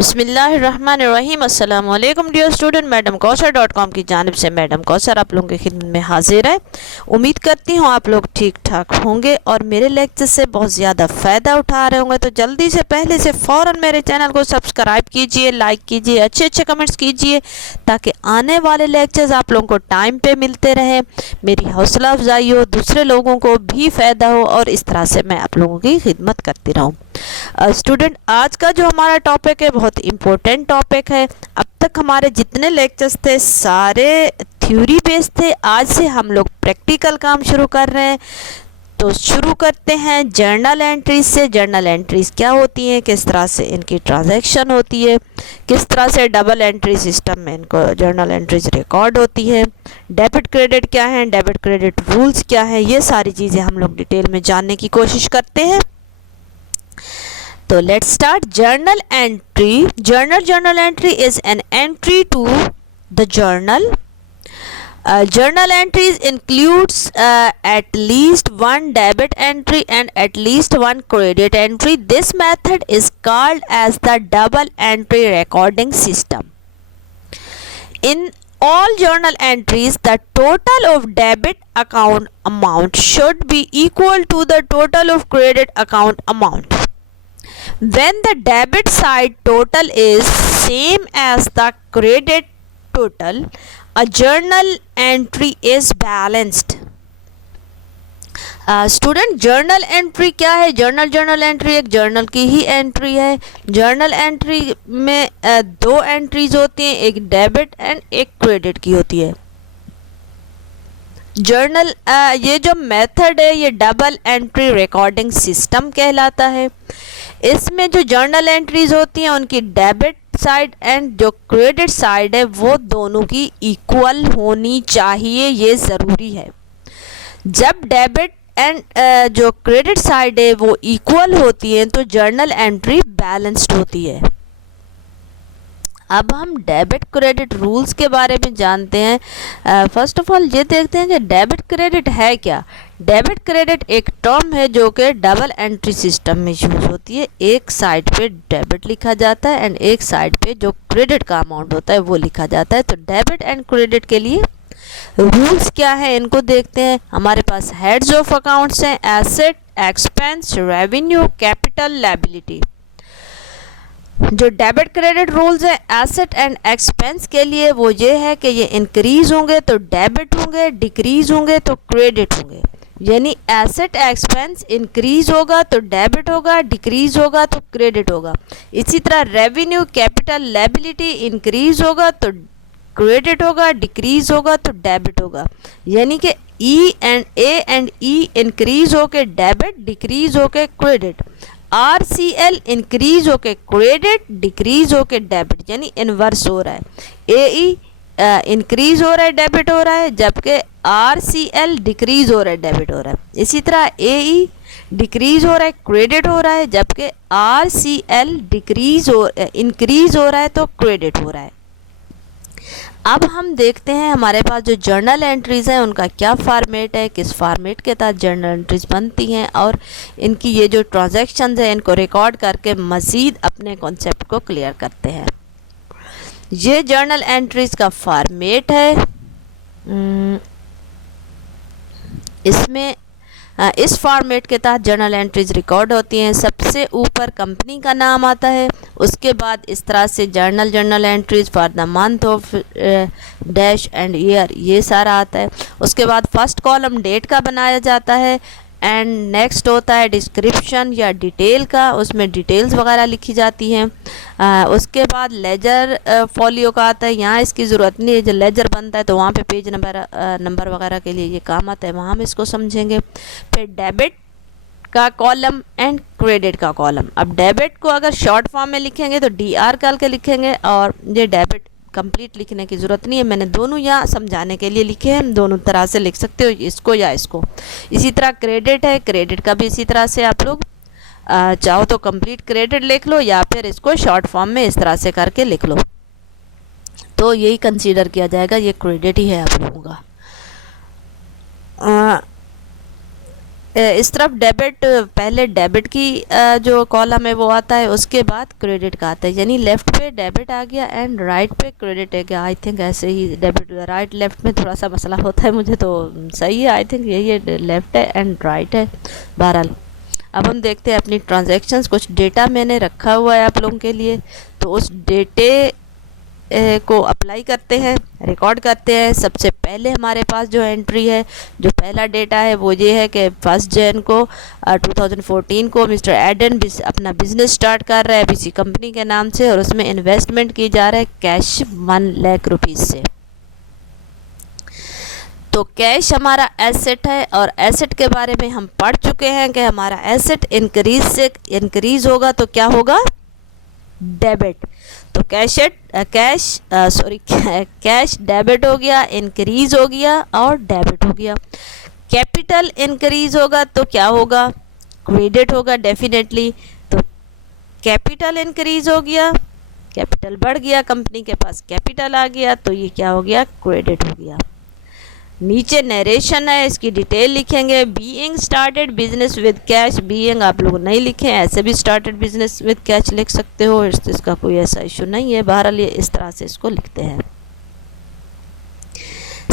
बिस्मिल्लाहिर्रहमानिर्रहीम। अस्सलाम वालेकुम dear student. Madam Kausar .com की जानिब से मैडम कौसर आप लोगों की खिदमत में हाजिर है। उम्मीद करती हूँ आप लोग ठीक ठाक होंगे और मेरे लेक्चर से बहुत ज़्यादा फ़ायदा उठा रहे होंगे। तो जल्दी से पहले से फ़ौरन मेरे चैनल को सब्सक्राइब कीजिए, लाइक कीजिए, अच्छे अच्छे कमेंट्स कीजिए ताकि आने वाले लेक्चर्स आप लोगों को टाइम पे मिलते रहें, मेरी हौसला अफजाई हो, दूसरे लोगों को भी फ़ायदा हो और इस तरह से मैं आप लोगों की खिदमत करती रहूँ। स्टूडेंट, आज का जो हमारा टॉपिक है बहुत इम्पोर्टेंट टॉपिक है। अब तक हमारे जितने लेक्चर्स थे सारे थ्योरी बेस्ड थे। आज से हम लोग प्रैक्टिकल काम शुरू कर रहे हैं। तो शुरू करते हैं जर्नल एंट्रीज से। जर्नल एंट्रीज क्या होती हैं, किस तरह से इनकी ट्रांजैक्शन होती है, किस तरह से डबल एंट्री सिस्टम में इनको जर्नल एंट्रीज रिकॉर्ड होती है, डेबिट क्रेडिट क्या है, डेबिट क्रेडिट रूल्स क्या है, ये सारी चीज़ें हम लोग डिटेल में जानने की कोशिश करते हैं। So let's start. Journal entry. Journal entry is an entry to the journal. Journal entries includes at least one debit entry and at least one credit entry. This method is called as the double entry recording system. In all journal entries, the total of debit account amount should be equal to the total of credit account amount. When the debit side total is same as the credit total, a journal entry is balanced. Student, journal entry क्या है? Journal entry एक journal की ही entry है। Journal entry में दो entries होती हैं, एक डेबिट एंड एक क्रेडिट की होती है। जर्नल ये जो मेथड है ये डबल एंट्री रिकॉर्डिंग सिस्टम कहलाता है। इसमें जो जर्नल एंट्रीज होती हैं उनकी डेबिट साइड एंड जो क्रेडिट साइड है वो दोनों की इक्वल होनी चाहिए, ये ज़रूरी है। जब डेबिट एंड जो क्रेडिट साइड है वो इक्वल होती है तो जर्नल एंट्री बैलेंस्ड होती है। अब हम डेबिट क्रेडिट रूल्स के बारे में जानते हैं। फर्स्ट ऑफ ऑल ये देखते हैं कि डेबिट क्रेडिट है क्या। डेबिट क्रेडिट एक टर्म है जो कि डबल एंट्री सिस्टम में यूज़ होती है। एक साइड पे डेबिट लिखा जाता है एंड एक साइड पे जो क्रेडिट का अमाउंट होता है वो लिखा जाता है। तो डेबिट एंड क्रेडिट के लिए रूल्स क्या है इनको देखते हैं। हमारे पास हेड्स ऑफ अकाउंट्स हैं, asset, expense, revenue, capital, liability. जो डेबिट क्रेडिट रूल्स हैं एसेट एंड एक्सपेंस के लिए वो ये है कि ये इंक्रीज होंगे तो डेबिट होंगे, डिक्रीज होंगे तो क्रेडिट होंगे। यानी एसेट एक्सपेंस इंक्रीज होगा तो डेबिट होगा, डिक्रीज होगा तो क्रेडिट होगा। इसी तरह रेवेन्यू, कैपिटल, लायबिलिटी इंक्रीज होगा तो क्रेडिट होगा, डिक्रीज होगा तो डेबिट होगा। यानी कि ई एंड ई इंक्रीज होके डेबिट, डिक्रीज होके क्रेडिट। RCL इंक्रीज होके क्रेडिट, डिक्रीज होके डेबिट, यानी इन्वर्स हो रहा है। AE इंक्रीज हो रहा है, डेबिट हो रहा है, जबकि RCL डिक्रीज हो रहा है, डेबिट हो रहा है। इसी तरह AE डिक्रीज हो रहा है, क्रेडिट हो रहा है, जबकि RCL इंक्रीज हो रहा है तो क्रेडिट हो रहा है। अब हम देखते हैं हमारे पास जो जर्नल एंट्रीज हैं उनका क्या फॉर्मेट है, किस फॉर्मेट के तहत जर्नल एंट्रीज बनती हैं और इनकी ये जो ट्रांजैक्शंस हैं इनको रिकॉर्ड करके मज़ीद अपने कॉन्सेप्ट को क्लियर करते हैं। ये जर्नल एंट्रीज का फॉर्मेट है। इसमें इस फॉर्मेट के तहत जर्नल एंट्रीज रिकॉर्ड होती हैं। सबसे ऊपर कंपनी का नाम आता है, उसके बाद इस तरह से journal entries for the month of dash and year, ये सारा आता है। उसके बाद फर्स्ट कॉलम डेट का बनाया जाता है एंड नेक्स्ट होता है डिस्क्रिप्शन या डिटेल का, उसमें डिटेल्स वगैरह लिखी जाती हैं। उसके बाद लेजर फॉलियो का आता है। यहाँ इसकी ज़रूरत नहीं है, जो लेजर बनता है तो वहाँ पे पेज नंबर वगैरह के लिए ये काम आता है, वहाँ हम इसको समझेंगे। फिर डेबिट का कॉलम एंड क्रेडिट का कॉलम। अब डेबिट को अगर शॉर्ट फॉर्म में लिखेंगे तो DR करके लिखेंगे और ये डेबिट कंप्लीट लिखने की ज़रूरत नहीं है, मैंने दोनों यहाँ समझाने के लिए लिखे हैं। दोनों तरह से लिख सकते हो, इसको या इसको। इसी तरह क्रेडिट है, क्रेडिट का भी इसी तरह से आप लोग चाहो तो कंप्लीट क्रेडिट लिख लो या फिर इसको शॉर्ट फॉर्म में इस तरह से करके लिख लो, तो यही कंसीडर किया जाएगा, ये क्रेडिट ही है आप लोगों का। इस तरफ डेबिट, पहले डेबिट की जो कॉलम है वो आता है, उसके बाद क्रेडिट का आता है, यानी लेफ़्ट पे डेबिट आ गया एंड राइट पे क्रेडिट आ गया। आई थिंक ऐसे ही डेबिट राइट लेफ़्ट में थोड़ा सा मसला होता है, मुझे तो सही है, आई थिंक यही है, लेफ़्ट है एंड राइट है। बहरहाल अब हम देखते हैं अपनी ट्रांजैक्शंस। कुछ डेटा मैंने रखा हुआ है आप लोगों के लिए, तो उस डेटे को अप्लाई करते हैं, रिकॉर्ड करते हैं। सबसे पहले हमारे पास जो एंट्री है, जो पहला डेटा है वो ये है कि 1 जनवरी को 2014 को मिस्टर एडन अपना बिजनेस स्टार्ट कर रहा है किसी कंपनी के नाम से, और उसमें इन्वेस्टमेंट की जा रहा है कैश 1 लाख रुपीज़ से। तो कैश हमारा एसेट है, और एसेट के बारे में हम पढ़ चुके हैं कि हमारा एसेट इंक्रीज होगा तो क्या होगा, डेबिट। तो कैश डेबिट हो गया, इंक्रीज हो गया और डेबिट हो गया। कैपिटल इंक्रीज होगा तो क्या होगा, क्रेडिट होगा डेफिनेटली। तो कैपिटल इंक्रीज हो गया, कैपिटल बढ़ गया, कंपनी के पास कैपिटल आ गया, तो ये क्या हो गया, क्रेडिट हो गया। नीचे नरेशन है, इसकी डिटेल लिखेंगे। Being started business with cash, being आप लोग नहीं लिखें, ऐसे भी स्टार्टेड बिजनेस विद कैश लिख सकते हो, इसका कोई ऐसा इशू नहीं है। बहरहाल ये इस तरह से इसको लिखते हैं।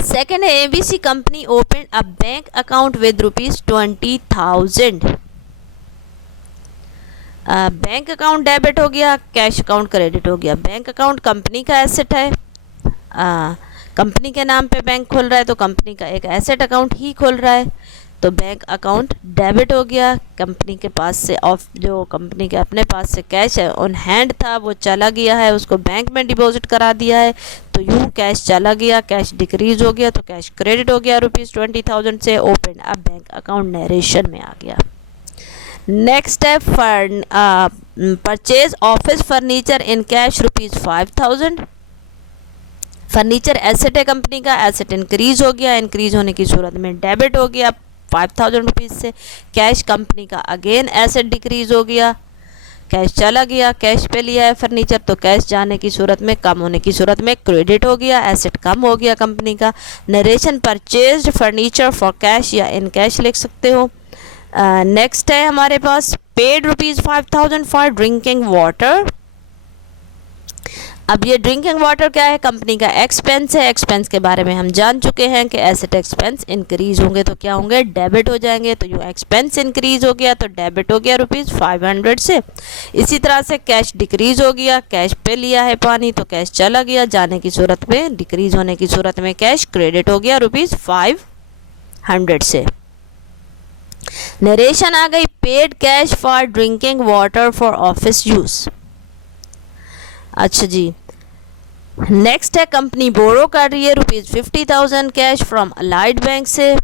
सेकेंड है ABC company open a bank account with ₹20,000। Bank account debit हो गया, कैश अकाउंट क्रेडिट हो गया। बैंक अकाउंट कंपनी का एसेट है, कंपनी के नाम पे बैंक खोल रहा है तो कंपनी का एक एसेट अकाउंट ही खोल रहा है, तो बैंक अकाउंट डेबिट हो गया। कंपनी के पास से जो कंपनी के अपने पास से कैश है ऑन हैंड था वो चला गया है, उसको बैंक में डिपॉजिट करा दिया है, तो यूँ कैश चला गया, कैश डिक्रीज हो गया, तो कैश क्रेडिट हो गया ₹20,000 से। Open a bank account narration में आ गया। नेक्स्ट है purchase office furniture in cash ₹5,000। Furniture asset है कंपनी का, एसेट इंक्रीज हो गया, इंक्रीज होने की सूरत में डेबिट हो गया 5,000 रुपीज़ से। कैश कंपनी का अगेन एसेट डिक्रीज हो गया, कैश चला गया, कैश पे लिया है फर्नीचर, तो कैश जाने की सूरत में, कम होने की सूरत में क्रेडिट हो गया, एसेट कम हो गया कंपनी का। Narration purchased furniture for cash या इन कैश लिख सकते हो। नेक्स्ट है हमारे पास पेड ₹5,000 फॉर ड्रिंकिंग वाटर। अब ये ड्रिंकिंग वाटर क्या है, कंपनी का एक्सपेंस है, एक्सपेंस के बारे में हम जान चुके हैं कि एसेट एक्सपेंस इंक्रीज होंगे तो क्या होंगे, डेबिट हो जाएंगे। तो ये एक्सपेंस इंक्रीज हो गया तो डेबिट हो गया ₹500 से। इसी तरह से कैश डिक्रीज हो गया, कैश पे लिया है पानी तो कैश चला गया, जाने की सूरत में, डिक्रीज होने की सूरत में कैश क्रेडिट हो गया ₹500 से। नरेशन आ गई paid cash for drinking water for office use. अच्छा जी, नेक्स्ट है कंपनी बोरो कर रही है ₹50,000 कैश फ्रॉम अलाइड बैंक से।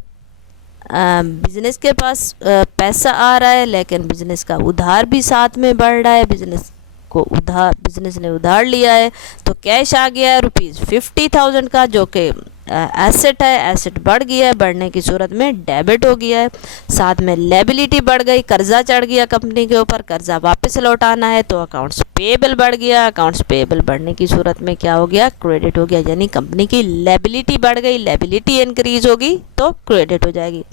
बिजनेस के पास पैसा आ रहा है, लेकिन बिजनेस का उधार भी साथ में बढ़ रहा है, बिजनेस ने उधार लिया है, तो कैश आ गया है ₹50,000 का, जो कि एसेट है, एसेट बढ़ गया है, बढ़ने की सूरत में डेबिट हो गया है। साथ में लेबिलिटी बढ़ गई, कर्जा चढ़ गया कंपनी के ऊपर, कर्जा वापस लौटाना है, तो अकाउंट्स पेएबल बढ़ गया, अकाउंट्स पेएबल बढ़ने की सूरत में क्या हो गया, क्रेडिट हो गया, यानी कंपनी की लेबिलिटी बढ़ गई, लेबिलिटी इंक्रीज होगी तो क्रेडिट हो जाएगी।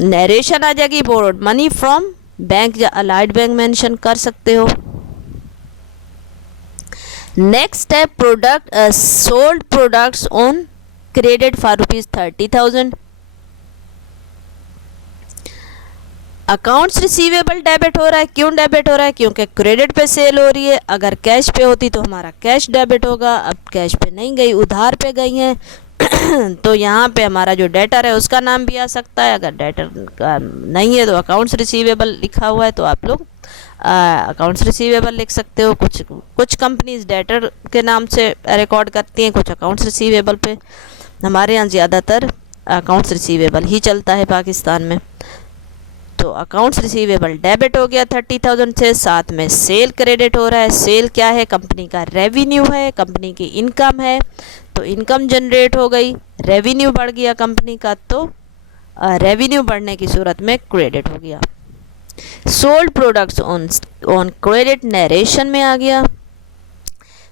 नरेशन आ जाएगी बोरोड मनी फ्रॉम बैंक या अलाइड बैंक मेंशन कर सकते हो। नेक्स्ट है product sold products on credit for ₹30,000। Accounts receivable debit हो रहा है, क्यों डेबिट हो रहा है, क्योंकि क्रेडिट पे सेल हो रही है। अगर कैश पे होती तो हमारा कैश डेबिट होगा, अब कैश पे नहीं गई, उधार पे गई हैं तो यहाँ पे हमारा जो डेटर है उसका नाम भी आ सकता है। अगर डेटर का नहीं है तो अकाउंट्स रिसीवेबल लिखा हुआ है तो आप लोग अकाउंट्स रिसीवेबल लिख सकते हो। कुछ कंपनीज डेटर के नाम से रिकॉर्ड करती हैं, कुछ अकाउंट्स रिसीवेबल पे। हमारे यहाँ ज़्यादातर अकाउंट्स रिसीवेबल ही चलता है पाकिस्तान में। तो अकाउंट्स रिसीवेबल डेबिट हो गया 30,000 से, साथ में सेल क्रेडिट हो रहा है। सेल क्या है, कंपनी का रेवेन्यू है, कंपनी की इनकम है, तो इनकम जनरेट हो गई, रेवेन्यू बढ़ गया कंपनी का, तो रेवेन्यू बढ़ने की सूरत में क्रेडिट हो गया। Sold products on credit narration में आ गया।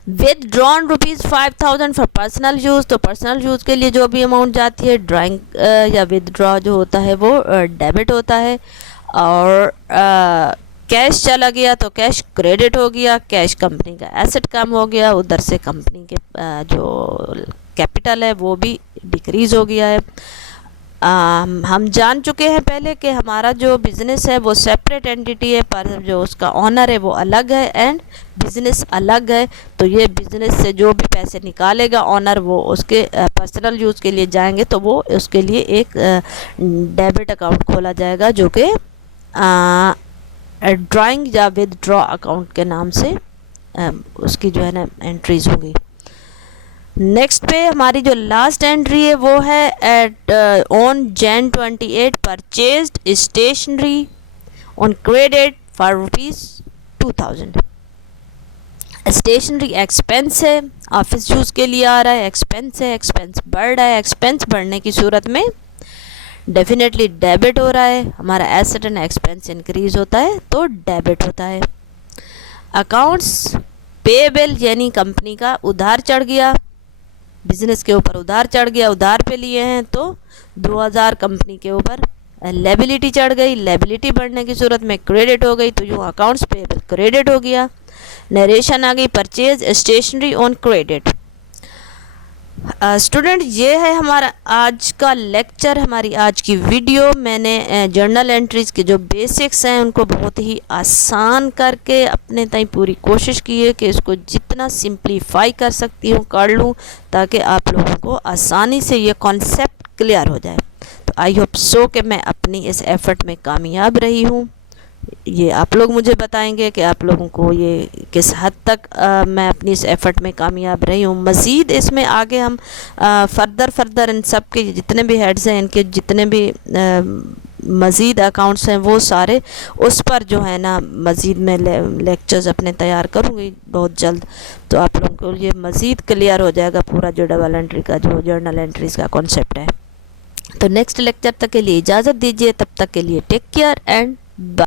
विदड्रॉन ₹5000 फॉर पर्सनल यूज़, तो पर्सनल यूज़ के लिए जो भी अमाउंट जाती है ड्राइंग या विदड्रॉ जो होता है वो डेबिट होता है। और कैश चला गया तो कैश क्रेडिट हो गया, कैश कंपनी का एसेट कम हो गया, उधर से कंपनी के जो कैपिटल है वो भी डिक्रीज़ हो गया है। हम जान चुके हैं पहले कि हमारा जो बिज़नेस है वो सेपरेट एंटिटी है, पर जो उसका ऑनर है वो अलग है एंड बिज़नेस अलग है। तो ये बिज़नेस से जो भी पैसे निकालेगा ऑनर वो उसके पर्सनल यूज़ के लिए जाएंगे, तो वो उसके लिए एक डेबिट अकाउंट खोला जाएगा जो कि ड्राइंग या विदड्रॉ अकाउंट के नाम से उसकी जो है ना एंट्रीज होगी। नेक्स्ट पे हमारी जो लास्ट एंट्री है वो है at on Jan 28 purchased stationery on credit for ₹2000। Stationery expense है, ऑफिस यूज़ के लिए आ रहा है, एक्सपेंस है, एक्सपेंस बढ़ रहा है। एक्सपेंस बढ़ने की सूरत में डेफिनेटली डेबिट हो रहा है, हमारा एसेट एंड एक्सपेंस इंक्रीज होता है तो डेबिट होता है। अकाउंट्स पेएबल यानी कंपनी का उधार चढ़ गया, बिजनेस के ऊपर उधार चढ़ गया, उधार पे लिए हैं तो 2000 कंपनी के ऊपर लायबिलिटी चढ़ गई, लायबिलिटी बढ़ने की सूरत में क्रेडिट हो गई तो यूँ अकाउंट्स पेएबल क्रेडिट हो गया। नरेशन आ गई purchase stationery on credit. Student ये है हमारा आज का लेक्चर, हमारी आज की वीडियो। मैंने जर्नल एंट्रीज़ के जो बेसिक्स हैं उनको बहुत ही आसान करके अपने ताईं पूरी कोशिश की है कि इसको जितना सिंप्लीफाई कर सकती हूँ कर लूँ, ताकि आप लोगों को आसानी से ये कॉन्सेप्ट क्लियर हो जाए। तो आई होप सो कि मैं अपनी इस एफ़र्ट में कामयाब रही हूँ। ये आप लोग मुझे बताएंगे कि आप लोगों को ये किस हद तक मैं अपनी इस एफ़र्ट में कामयाब रही हूँ। मज़ीद इसमें आगे हम फर्दर इन सब के जितने भी हेड्स हैं, इनके जितने भी मज़ीद अकाउंट्स हैं वो सारे उस पर जो है ना मज़ीद मैं लेक्चर्स अपने तैयार करूँगी बहुत जल्द। तो आप लोगों को ये मज़ीद क्लियर हो जाएगा पूरा जो डबल एंट्री का जो जर्नल एंट्रीज़ का कॉन्सेप्ट है। तो नेक्स्ट लेक्चर तक के लिए इजाज़त दीजिए, तब तक के लिए टेक केयर एंड बाय।